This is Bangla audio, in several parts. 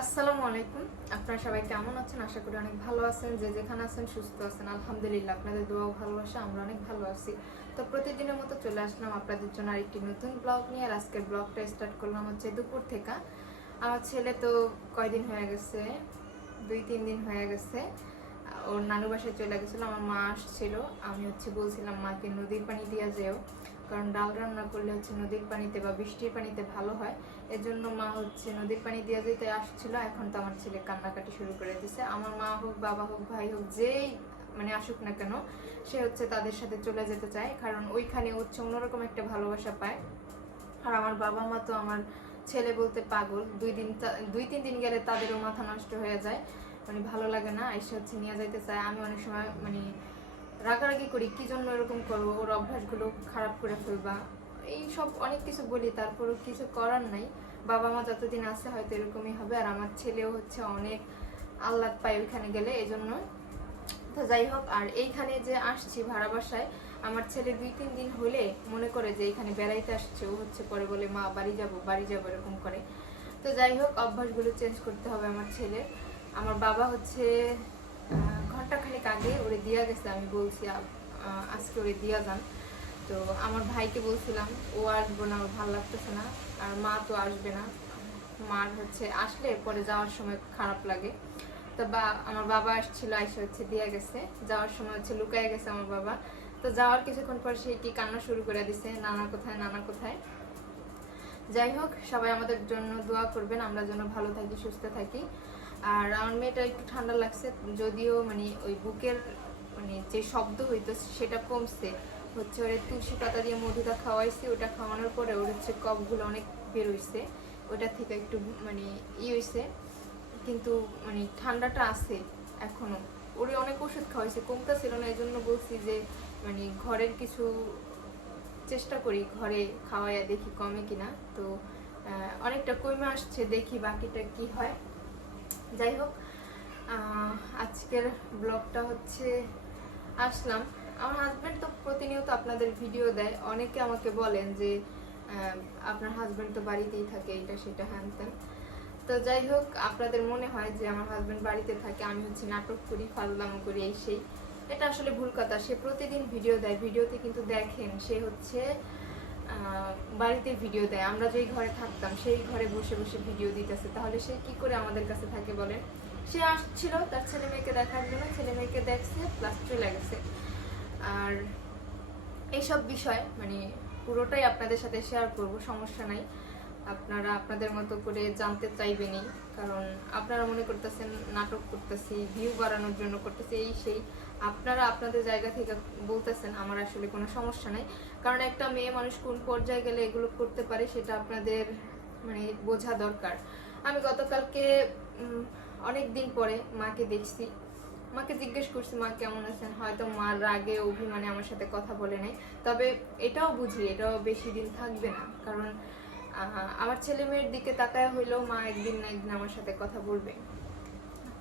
আসসালামু আলাইকুম। আপনারা সবাই কেমন আছেন? আশা করি অনেক ভালো আছেন। যে যেখানে আছেন সুস্থ আছেন। আলহামদুলিল্লাহ, আপনাদের দোয়া ভালোবাসা আমরা অনেক ভালো আছি। তো প্রতিদিনের মতো চলে আসলাম আপনাদের জন্য আরেকটি নতুন ব্লগ নিয়ে। আর আজকের ব্লগটা স্টার্ট করলাম হচ্ছে দুপুর থেকে। আমার ছেলে তো কয়দিন হয়ে গেছে? দুই, তিন দিন হয়ে গেছে। ওর নানু বাসায় চলে গেছিল। আমার মা আসছিল। আমি হচ্ছে বলছিলাম, মাকে নদীর পানি দিয়ে যেও। কারণ ডাল রান্না করলে হচ্ছে নদীর পানিতে বা বৃষ্টির পানিতে ভালো হয়। এজন্য মা হচ্ছে নদীর পানি দিয়ে যেতে আসছিল, এখন তো আমার ছেলে কান্নাকাটি শুরু করে দিছে। আমার মা হোক, বাবা হোক, ভাই হোক, যেই মানে আসুক না কেন, সে হচ্ছে তাদের সাথে চলে যেতে চায়। কারণ ওইখানে হচ্ছে অন্যরকম একটা ভালোবাসা পায়। আর আমার বাবা মা তো আমার ছেলে বলতে পাগল। দুই দিন দুই, তিন দিন গেলে তাদেরও মাথা নষ্ট হয়ে যায়। মানে ভালো লাগে না, এসে হচ্ছে নিয়ে যাইতে চায়। আমি অনেক সময় মানে রাগারাগি করি, কি জন্য এরকম করব? ওর অভ্যাসগুলো খারাপ করে ফেলবা। এই সব অনেক কিছু বলি, তারপরও কিছু করার নাই। বাবা মা যতদিন আছে হয়তো এরকমই হবে, আর আমার ছেলেও হচ্ছে অনেক আহ্লাদ পায় ওইখানে গেলে এই জন্য তো যাই হোক, আর এইখানে যে আসছি ভাড়া বাসায় আমার ছেলে দুই, তিন দিন হলে মনে করে যে এখানে বেড়াইতে আসছে, ও হচ্ছে পরে বলে, মা, বাড়ি যাব বাড়ি যাব, এরকম করে। তো যাই হোক, অভ্যাসগুলো চেঞ্জ করতে হবে আমার ছেলের। আমার বাবা হচ্ছে আহ, ঘন্টাখানেক আগে ওরে দিয়া গেছে আমি বলছি আজকে ওরে দিয়া যান। তো আমার ভাইকে বলছিলাম ও আসব না ওর ভালো লাগতেছে না। আর মা তো আসবে না। মার হচ্ছে আসলে পরে যাওয়ার সময় খারাপ লাগে। তো বা আমার বাবা আসছিল আইসে হচ্ছে দিয়ে গেছে। যাওয়ার সময় হচ্ছে লুকায় গেছে আমার বাবা। তো যাওয়ার কিছুক্ষণ পর সে কি কান্না শুরু করে দিছে নানা কোথায় নানা কোথায়। যাই হোক সবাই আমাদের জন্য দোয়া করবেন আমরা যেন ভালো থাকি সুস্থ থাকি। আর আমার মেয়েটা একটু ঠান্ডা লাগছে, যদিও মানে ওই বুকের মানে যে শব্দ হইতো সেটা কমছে। হচ্ছে ওরে তুলসী পাতা দিয়ে মধুটা খাওয়াইছি, ওটা খাওয়ানোর পরে ওর হচ্ছে কফগুলো অনেক বেরোইছে ওটা থেকে একটু মানে ই হয়েছে কিন্তু মানে ঠান্ডাটা আছে এখনও। ওরে অনেক ওষুধ খাওয়াইছে, কমতেছিল না এই জন্য বলছি যে মানে ঘরের কিছু চেষ্টা করি ঘরে খাওয়াইয়া দেখি কমে কিনা। তো অনেকটা কমে আসছে, দেখি বাকিটা কি হয়। যাই হোক আজকের ব্লগটা হচ্ছে আসলাম। আমার হাজব্যান্ড তো প্রতিনিয়ত আপনাদের ভিডিও দেয়। অনেকে আমাকে বলেন যে আপনার হাজব্যান্ড তো বাড়িতেই থাকে, এটা সেটা হ্যান তো যাই হোক, আপনাদের মনে হয় যে আমার হাজব্যান্ড বাড়িতে থাকে, আমি হচ্ছে নাটক করি, ফাজলামো করি, এই সেই। এটা আসলে ভুল কথা। সে প্রতিদিন ভিডিও দেয় ভিডিওতে কিন্তু দেখেন, সে হচ্ছে বাড়িতে ভিডিও দেয়। আমরা যেই ঘরে থাকতাম, সেই ঘরে বসে বসে ভিডিও দিতেছে। তাহলে সে কি করে আমাদের কাছে থাকে বলেন সে আসছিল তার ছেলে মেয়েকে দেখার জন্য। ছেলে মেয়েকে দেখছে প্লাস চলে গেছে। আর এইসব বিষয় মানে পুরোটাই আপনাদের সাথে শেয়ার করব, সমস্যা নাই। আপনারা আপনাদের মতো করে জানতে চাইবেনই। কারণ আপনারা মনে করতেছেন, নাটক করতেছি ভিউ বাড়ানোর জন্য করতেছি, এই সেই। আপনারা আপনাদের জায়গা থেকে বলতেছেন, আমার আসলে কোনো সমস্যা নাই। কারণ একটা মেয়ে মানুষ কোন পর্যায়ে গেলে এগুলো করতে পারে সেটা আপনাদের মানে বোঝা দরকার। আমি গতকালকে অনেক দিন পরে মাকে দেখছি। মাকে জিজ্ঞেস করছি, মা, কেমন আছেন? হয়তো মার রাগে, অভিমানে আমার সাথে কথা বলে নাই। তবে এটাও বুঝি, এটাও বেশি দিন থাকবে না। কারণ আমার ছেলে মেয়ের দিকে তাকায় হইলেও মা একদিন না একদিন আমার সাথে কথা বলবে।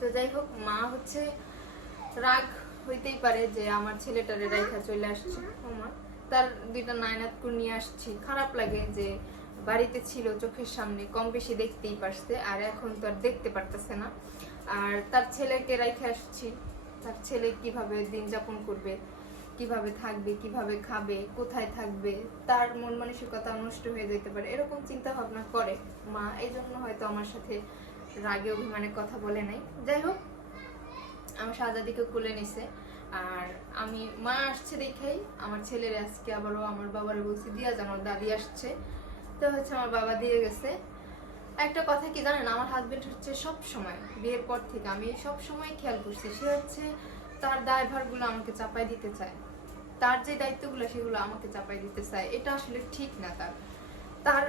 তো যাই হোক, মা হচ্ছে রাগ হইতেই পারে যে আমার ছেলেটারে রেখা চলে আসছে। আমার তার দুইটা নায়নাতকুর নিয়ে আসছি। খারাপ লাগে যে বাড়িতে ছিল চোখের সামনে, কম বেশি দেখতেই পারছে, আর এখন তো আর দেখতে পারতেছে না। আর তার ছেলেকে রেখে আসছি। তার ছেলে কীভাবে দিন যাপন করবে, কীভাবে থাকবে, কীভাবে খাবে, কোথায় থাকবে, তার মন মানসিকতা নষ্ট হয়ে যেতে পারে, এরকম চিন্তা ভাবনা করে। মা এই জন্য হয়তো আমার সাথে রাগে অভিমানে কথা বলে নাই। যাই হোক, আমার শাহজাদিকে কুলে নিছে। আর আমি, মা আসছে দেখেই। আমার ছেলের আজকে আবারও আমার বাবারে বলছি, দিয়া যে, আমার দাদি আসছে। তো হচ্ছে আমার বাবা দিয়ে গেছে। একটা কথা কি জানেন, আমার হাজবেন্ড হচ্ছে সব সময় বিয়ের পর থেকে আমি সব সময় খেয়াল করছি, সে হচ্ছে তার দায়ভারগুলো আমাকে চাপাই দিতে চায়। তার যে দায়িত্বগুলো, সেগুলো আমাকে চাপাই দিতে চায়। এটা আসলে ঠিক না তার। তার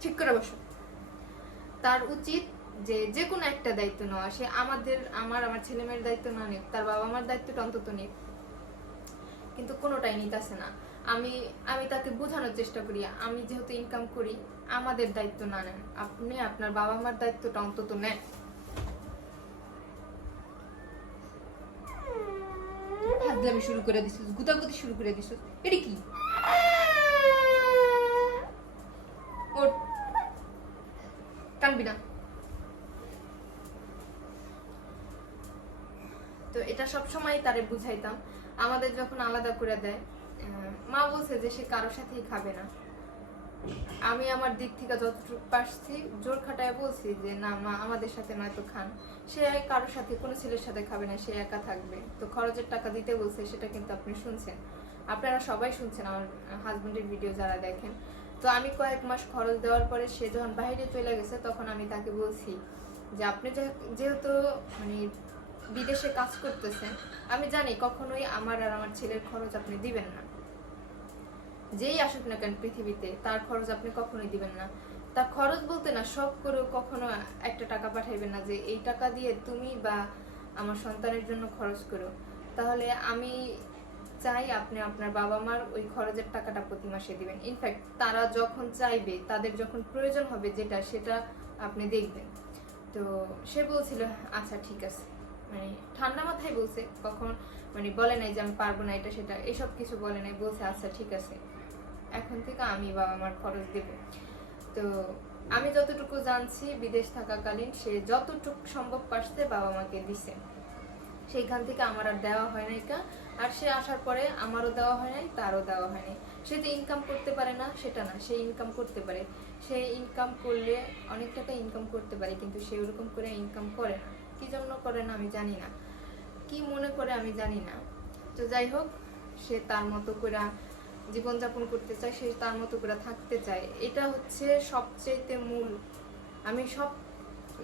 ঠিক করে বসো। তার উচিত যে যে কোনো একটা দায়িত্ব নেওয়া, সে আমাদের, আমার আমার ছেলে মেয়ের দায়িত্ব না নিক, তার বাবা মার দায়িত্বটা অন্তত নিক। কিন্তু কোনোটাই নিতেছে না। আমি আমি তাকে বোঝানোর চেষ্টা করি, আমি যেহেতু ইনকাম করি, আমাদের দায়িত্ব না নেন। আপনি আপনার বাবা মার দায়িত্বটা অন্তত নেন। ফাজলামি শুরু করে দিছিস, গুতাগুতি শুরু করে দিছিস। এটা কি ওঠ পারবি না তো এটা সব সময় তারে বুঝাইতাম। আমাদের যখন আলাদা করে দেয় মা বলছে যে সে কারোর সাথেই খাবে না। আমি আমার দিক থেকে যতটুকু পারছি, জোর খাটায় বলছি যে, না মা, আমাদের সাথে নয়তো খান। সে কারোর সাথে, কোনো ছেলের সাথে খাবে না, সে একা থাকবে। তো খরচের টাকা দিতে বলছে, সেটা কিন্তু আপনি শুনছেন। আপনারা সবাই শুনছেন আমার হাজবেন্ডের ভিডিও যারা দেখেন। তো আমি কয়েক মাস খরচ দেওয়ার পরে সে যখন বাইরে চলে গেছে, তখন আমি তাকে বলছি যে, আপনি যেহেতু মানে বিদেশে কাজ করতেছেন, আমি জানি কখনোই আমার আর আমার ছেলের খরচ আপনি দিবেন না। যেই আসুক না কেন পৃথিবীতে, তার খরচ আপনি কখনোই দিবেন না। তার খরচ বলতে না, সব করে কখনো একটা টাকা পাঠাইবেন না যে, এই টাকা দিয়ে তুমি বা আমার সন্তানের জন্য খরচ করো। তাহলে আমি চাই আপনি আপনার বাবা মার ওই খরচের টাকাটা প্রতি মাসে দিবেন। ইনফ্যাক্ট তারা যখন চাইবে, তাদের যখন প্রয়োজন হবে যেটা, সেটা আপনি দেখবেন। তো সে বলছিল আচ্ছা ঠিক আছে। মানে ঠান্ডা মাথায় বলছে, কখন মানে বলে নাই যে আমি পারব না এটা সেটা, এসব কিছু বলে নাই, বলছে আচ্ছা ঠিক আছে। এখন থেকে আমি বাবা মার খরচ দেব। তো আমি যতটুকু জানছি, বিদেশ থাকাকালীন সে যতটুকু সম্ভব পারছে বাবা মাকে দিছে। সেইখান থেকে আমার আর দেওয়া হয় নাই কা আর সে আসার পরে আমারও দেওয়া হয় নাই, তারও দেওয়া হয় নাই। সে যে ইনকাম করতে পারে না, সেটা না, সে ইনকাম করতে পারে। সে ইনকাম করলে অনেক টাকা ইনকাম করতে পারে, কিন্তু সে ওরকম করে ইনকাম করে না। কি জন্য করে না আমি জানি না। কি মনে করে আমি জানি না। তো যাই হোক, সে তার মতো করে জীবনযাপন করতে চায়, সে তার মতো করে থাকতে চায়। এটা হচ্ছে সবচেয়েতে মূল। আমি সব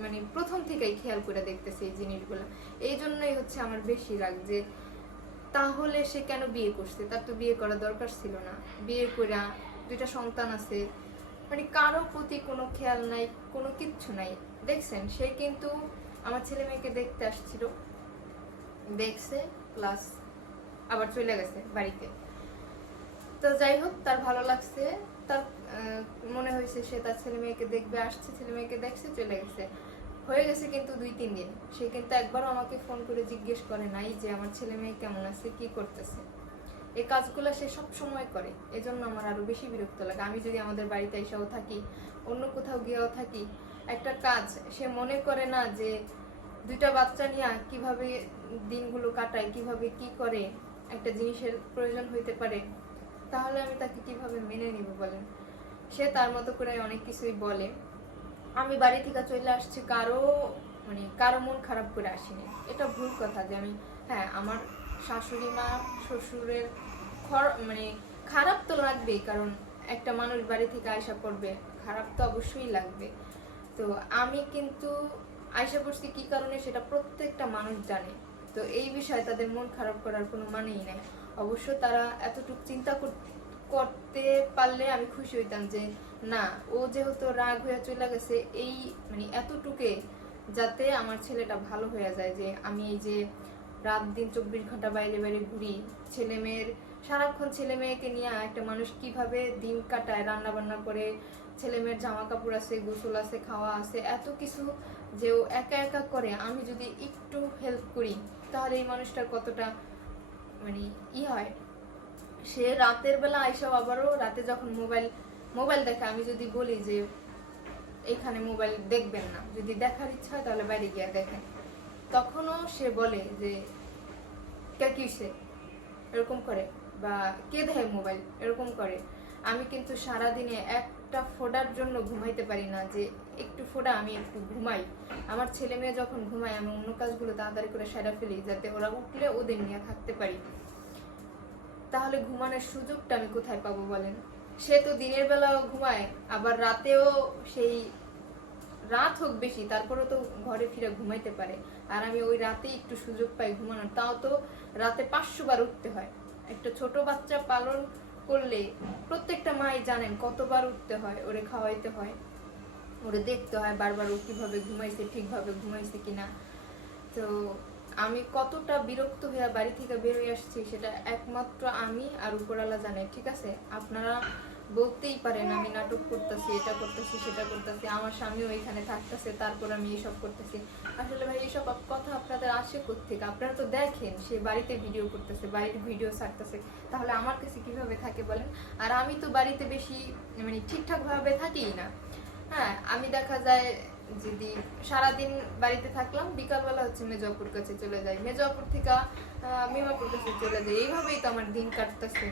মানে প্রথম থেকেই খেয়াল করে দেখতেছি এই জিনিসগুলো। এই জন্যই হচ্ছে আমার বেশি রাগ যে, তাহলে সে কেন বিয়ে করছে? তার তো বিয়ে করা দরকার ছিল না। বিয়ে করে দুইটা সন্তান আছে। মানে কারও প্রতি কোনো খেয়াল নাই, কোনো কিচ্ছু নাই। দেখছেন, সে কিন্তু আমার ছেলে মেয়েকে দেখতে আসছিল। দেখছে প্লাস আবার চলে গেছে বাড়িতে। তো যাই হোক, তার ভালো লাগছে। তার মনে হয়েছে সে তার ছেলে মেয়েকে দেখবে, আসছে, ছেলে মেয়েকে দেখছে, চলে গেছে। হয়ে গেছে কিন্তু দুই, তিন দিন। সে কিন্তু একবারও আমাকে ফোন করে জিজ্ঞেস করে নাই যে আমার ছেলে মেয়ে কেমন আছে, কি করতেছে। এই কাজগুলো সে সব সময় করে। এজন্য আমার আরও বেশি বিরক্ত লাগে। আমি যদি আমাদের বাড়িতে এসেও থাকি, অন্য কোথাও গিয়েও থাকি একটা কাজ, সে মনে করে না যে দুইটা বাচ্চা নিয়ে কীভাবে দিনগুলো কাটায়, কীভাবে কি করে একটা জিনিসের প্রয়োজন হইতে পারে, তাহলে আমি তাকে কীভাবে মেনে নিব বলেন? সে তার মতো করে অনেক কিছুই বলে। আমি বাড়ি থেকে চলে আসছি, কারও মানে কারও মন খারাপ করে আসিনি। এটা ভুল কথা যে আমি হ্যাঁ আমার শাশুড়ি মা, শ্বশুরের খর মানে খারাপ তো লাগবেই, কারণ একটা মানুষ বাড়ি থেকে আসা পড়বে, খারাপ তো অবশ্যই লাগবে। তো আমি কিন্তু আয়সা পড়ছি কি কারণে সেটা প্রত্যেকটা মানুষ জানে। তো এই বিষয়ে তাদের মন খারাপ করার কোনো মানেই নাই। অবশ্য তারা এতটুকু চিন্তা কর- করতে পারলে আমি খুশি হইতাম যে, না, ও যেহেতু রাগ হয়ে চলে গেছে, এই মানে এতটুকে যাতে আমার ছেলেটা ভালো হয়ে যায় যে, আমি এই যে রাত দিন চব্বিশ ঘণ্টা বাইরে বাইরে ঘুরি ছেলে মেয়ের সারাক্ষণ ছেলে মেয়েকে নিয়ে একটা মানুষ কীভাবে দিন কাটায় রান্না বান্না করে ছেলে মেয়ের জামা কাপড় আছে, গোসল আছে, খাওয়া আছে, এত কিছু যে ও একা একা করে, আমি যদি একটু হেল্প করি, তাহলে এই মানুষটার কতটা মানে ই হয়। সে রাতের বেলা আইসা আবারও, রাতে যখন মোবাইল মোবাইল দেখে, আমি যদি বলি যে এখানে মোবাইল দেখবেন না, যদি দেখার ইচ্ছা হয়, তাহলে বাইরে গিয়ে দেখেন। তখনও সে বলে যে, কে কিসে এরকম করে, বা কে দেয় মোবাইল এরকম করে। আমি কিন্তু সারাদিনে একটা ফোডার জন্য ঘুমাইতে পারি না, যে একটু ফোডা আমি একটু ঘুমাই। আমার ছেলে মেয়ে যখন ঘুমায়, আমি অন্য কাজগুলো তাড়াতাড়ি করে সেরা ফেলি, যাতে ওরা উঠলে ওদের নিয়ে থাকতে পারি। তাহলে ঘুমানোর সুযোগটা আমি কোথায় পাবো বলেন? সে তো দিনের বেলাও ঘুমায়, আবার রাতেও সেই রাত হোক বেশি, তারপরেও তো ঘরে ফিরে ঘুমাইতে পারে। আর আমি ওই রাতে একটু সুযোগ পাই ঘুমানোর, তাও তো রাতে পাঁচশো বার উঠতে হয়। একটা ছোট বাচ্চা পালন করলে প্রত্যেকটা মাই জানেন কতবার উঠতে হয়, ওরে খাওয়াইতে হয়। ওরে দেখতে হয় বারবার ও কীভাবে ঘুমাইছে, ঠিকভাবে ঘুমাইছে কিনা। তো আমি কতটা বিরক্ত হয়ে বাড়ি থেকে বেরোয় আসছি সেটা একমাত্র আমি আর উপরালা জানে, ঠিক আছে? আপনারা বলতেই পারেন আমি নাটক করতেছি, এটা করতেছি, সেটা করতেছি, আমার স্বামীও এখানে থাকতেছে, তারপর আমি এসব করতেছি। আসলে ভাই এইসব কথা আপনাদের আসে কোথেকে আপনারা তো দেখেন, সে বাড়িতে ভিডিও করতেছে, বাড়ির ভিডিও ছাড়তেছে, তাহলে আমার কাছে কীভাবে থাকে বলেন? আর আমি তো বাড়িতে বেশি মানে ঠিকঠাক ভাবে থাকিই না। হ্যাঁ আমি দেখা যায় যদি সারাদিন বাড়িতে থাকলাম, বিকালবেলা হচ্ছে মেজপুর কাছে চলে যাই। মেজপুর থেকে মিমাপুর কাছে চলে যাই। এইভাবেই তো আমার দিন কাটতেছে।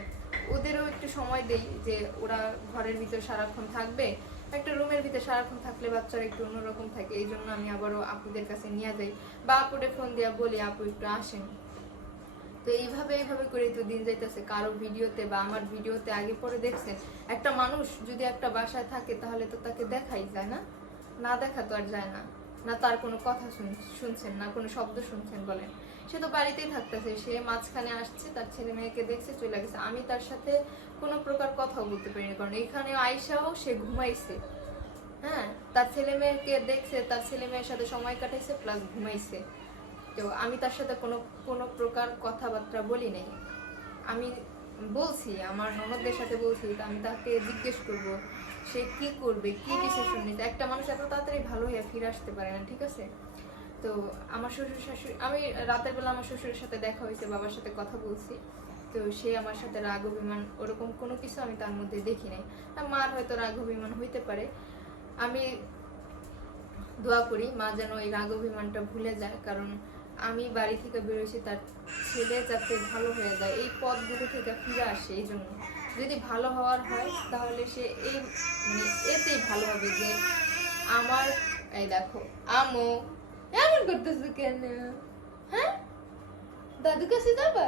ওদেরও একটু সময় দেই যে ওরা ঘরের ভিতর সারাক্ষণ থাকবে, একটা রুমের ভিতরে সারাক্ষণ থাকলে বাচ্চারা একটু অন্যরকম থাকে, এই জন্য আমি আবারও আপুদের কাছে নিয়ে যাই। বা আপুরে ফোন দিয়া বলি, আপু, একটু আসেন। তো এইভাবে এইভাবে করে তো দিন যাইতেছে। কারও ভিডিওতে বা আমার ভিডিওতে আগে পরে দেখছেন একটা মানুষ যদি একটা বাসায় থাকে তাহলে তো তাকে দেখাই যায় না? না দেখা তো আর যায় না। না তার কোনো কথা শুন- শুনছেন না, কোনো শব্দ শুনছেন বলেন। সে তো বাড়িতেই থাকতেছে, সে মাঝখানে আসছে, তার ছেলে মেয়েকে দেখছে, চলে গেছে। আমি তার সাথে কোনো প্রকার কথাও বলতে পারিনি, কারণ এখানে আয়সাও সে ঘুমাইছে। হ্যাঁ তার ছেলে মেয়েকে দেখছে, তার ছেলে মেয়ের সাথে সময় কাটাইছে প্লাস ঘুমাইছে। তো আমি তার সাথে কোনো কোনো প্রকার কথাবার্তা বলি নাই। আমি বলছি, আমার ননদদের সাথে বলছি, আমি তাকে জিজ্ঞেস করব সে কি করবে, কি ডিসিশন নিতে? একটা মানুষ এত তাড়াতাড়ি ভালো হয়ে ফিরে আসতে পারে না, ঠিক আছে? তো আমার শ্বশুর, শাশুড়ি, আমি রাতের বেলা আমার শ্বশুরের সাথে দেখা হয়েছে, বাবার সাথে কথা বলছি। তো সে আমার সাথে রাগ, অভিমান, ওরকম কোনো কিছু আমি তার মধ্যে দেখি নাই। মার হয়তো রাগ, অভিমান হইতে পারে। আমি দোয়া করি, মা যেন এই রাগ, অভিমানটা ভুলে যায়, কারণ আমি বাড়ি থেকে বেরোছি তার ছেলে যাতে ভালো হয়ে যায়, এই পথগুলো থেকে ফিরে আসে, এই জন্য। যদি ভালো হওয়ার হয়, তাহলে সে এই মানে এতেই ভালো হবে যে আমার, এই দেখো, আমো, এমন করতেছো কেন? হ্যাঁ? দাদু কাছে যাবা?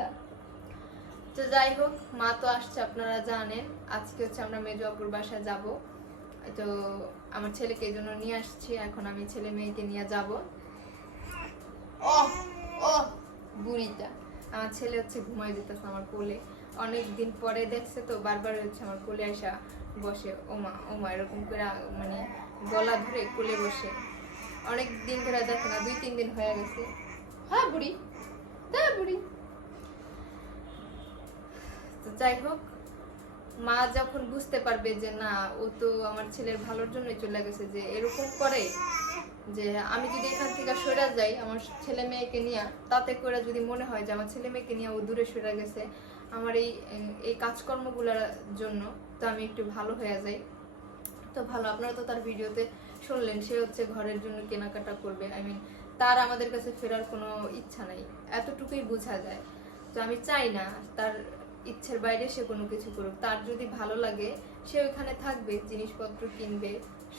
তো যাই হোক, মা তো আসছে, আপনারা জানেন। আজকে হচ্ছে আমরা মেজো অপুর বাসায় যাব। তো আমার ছেলেকে এই জন্য নিয়ে আসছি, এখন আমি ছেলে মেয়েকে নিয়ে যাব। ও ও বুড়িটা। আমার ছেলে হচ্ছে ঘুমাই যেতেছে আমার কোলে। অনেক দিন পরে দেখছে তো বারবার হচ্ছে আমার কোলে আসা বসে। ওমা ওমা, এরকম করে মানে গলা ধরে কোলে বসে। অনেক দিন ধরে দেখে না, দুই, তিন দিন হয়ে গেছে। হ্যাঁ বুড়ি। হ্যাঁ বুড়ি। তো যাই হোক, মা যখন বুঝতে পারবে যে না, ও তো আমার ছেলের ভালোর জন্যই চলে গেছে, যে এরকম করে যে আমি যদি এখান থেকে সরে যাই, আমার ছেলে মেয়েকে নিয়ে, তাতে করে যদি মনে হয় যে আমার ছেলে মেয়েকে নিয়ে ও দূরে সরে গেছে আমার এই এই কাজকর্মগুলোর জন্য তো আমি একটু ভালো হয়ে যাই। তো ভালো, আপনারা তো তার ভিডিওতে শুনলেন, সে হচ্ছে ঘরের জন্য কেনাকাটা করবে। আই মিন তার আমাদের কাছে ফেরার কোনো ইচ্ছা নাই, এতটুকুই বোঝা যায়। তো আমি চাই না তার ইচ্ছের বাইরে সে কোনো কিছু করুক। তার যদি ভালো লাগে, সে ওইখানে থাকবে, জিনিসপত্র কিনবে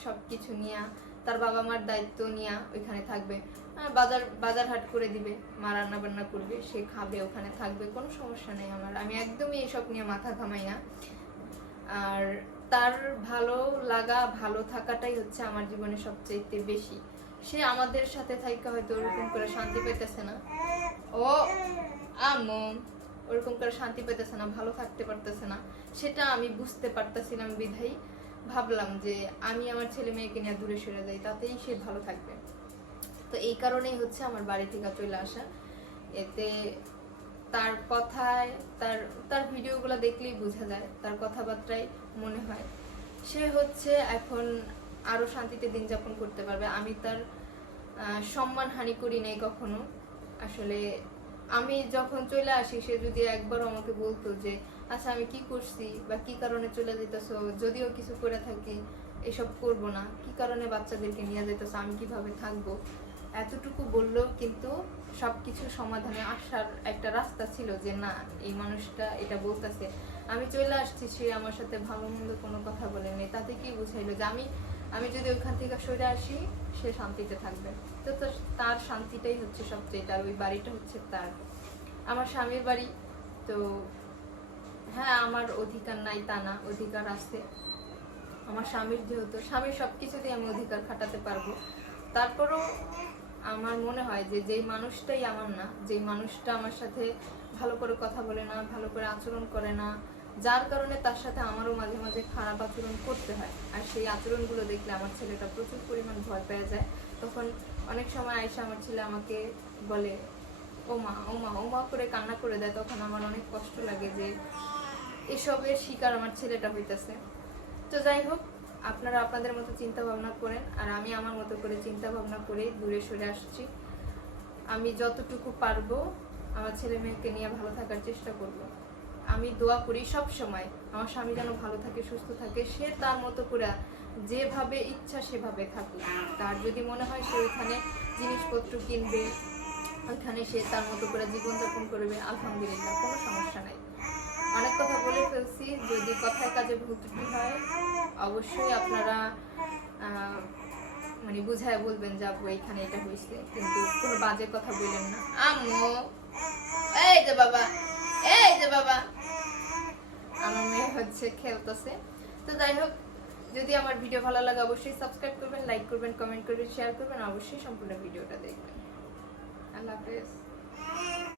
সব কিছু নিয়ে তার বাবা মার দায়িত্ব নিয়ে ওইখানে থাকবে। বাজার বাজার হাট করে দিবে, মা রান্না বান্না করবে, সে খাবে, ওখানে থাকবে, কোনো সমস্যা নেই আমার। আমি একদমই এসব নিয়ে মাথা ঘামাই না। আর তার ভালো লাগা, ভালো থাকাটাই হচ্ছে আমার জীবনে সবচেয়ে বেশি। সে আমাদের সাথে থাইকা হয়তো ওরকম করে শান্তি পেতেছে না। ও, আম্মু, ওরকম করে শান্তি পেতেছে না, ভালো থাকতে পারতেছে না। সেটা আমি বুঝতে পারতেছিলাম বিধাই ভাবলাম যে আমি আমার ছেলে মেয়েকে নিয়ে দূরে সরে যাই, তাতেই সে ভালো থাকবে। তো এই কারণেই হচ্ছে আমার বাড়ি থেকে চলে আসা। এতে তার কথায়, তার তার ভিডিওগুলো দেখলেই বোঝা যায়, তার কথাবার্তায় মনে হয়। সে হচ্ছে এখন আরও শান্তিতে দিন যাপন করতে পারবে। আমি তার সম্মান হানি করি নাই কখনো। আসলে আমি যখন চলে আসি, সে যদি একবার আমাকে বলতো যে আচ্ছা আমি কি করছি বা কি কারণে চলে যেতেছো যদিও কিছু করে থাকি, এসব করব না। কি কারণে বাচ্চাদেরকে নিয়ে যেতেছো আমি কীভাবে থাকব? এতটুকু বললেও কিন্তু সবকিছু সমাধানে আসার একটা রাস্তা ছিল যে, না, এই মানুষটা এটা বলতেছে। আমি চলে আসছি, সে আমার সাথে ভালো মন্দ কোনো কথা বলেনি। তাতে কি বুঝাইলো যে, আমি আমি যদি ওইখান থেকে সরে আসি, সে শান্তিতে থাকবে। তো তার শান্তিটাই হচ্ছে সবচেয়ে, তার ওই বাড়িটা হচ্ছে তার। আমার স্বামীর বাড়ি, তো হ্যাঁ আমার অধিকার নাই তা না, অধিকার আছে। আমার স্বামীর যেহেতু, স্বামীর সব কিছুতেই আমি অধিকার খাটাতে পারব। তারপরও আমার মনে হয় যে, যেই মানুষটাই আমার না, যেই মানুষটা আমার সাথে ভালো করে কথা বলে না, ভালো করে আচরণ করে না যার কারণে তার সাথে আমারও মাঝে মাঝে খারাপ আচরণ করতে হয়। আর সেই আচরণগুলো দেখলে আমার ছেলেটা প্রচুর পরিমাণ ভয় পেয়ে যায়। তখন অনেক সময় আয়সা আমার ছেলে আমাকে বলে, ও মা ও মা ও মা করে কান্না করে দেয়। তখন আমার অনেক কষ্ট লাগে যে এসবের শিকার আমার ছেলেটা হইতেছে। তো যাই হোক, আপনারা আপনাদের মতো চিন্তা ভাবনা করেন। আর আমি আমার মতো করে চিন্তা ভাবনা করে দূরে সরে আসছি। আমি যতটুকু পারব আমার ছেলে মেয়েকে নিয়ে ভালো থাকার চেষ্টা করব। আমি দোয়া করি সব সময়। আমার স্বামী যেন ভালো থাকে, সুস্থ থাকে, সে তার মতো করে যেভাবে ইচ্ছা সেভাবে থাকুক। তার যদি মনে হয় সে ওইখানে জিনিসপত্র কিনবে, ওইখানে সে তার মতো করে জীবনযাপন করবে, আলহামদুলিল্লাহ, কোনো সমস্যা নাই। অনেক কথা বলে ফেলছি, যদি কথায় কাজে ভুল ত্রুটি হয়, অবশ্যই আপনারা মানে বুঝায় বলবেন যে আপু এখানে এটা হয়েছে। কিন্তু কোনো বাজে কথা বললেন না। আম্মু, এই যে বাবা, এই যে বাবা। আমার মেয়ে হচ্ছে খেলতেছে। তো যাই হোক, যদি আমার ভিডিও ভালো লাগে অবশ্যই সাবস্ক্রাইব করবেন লাইক করবেন কমেন্ট করবেন শেয়ার করবেন, অবশ্যই সম্পূর্ণ ভিডিওটা দেখবেন। আল্লাহ হাফেজ।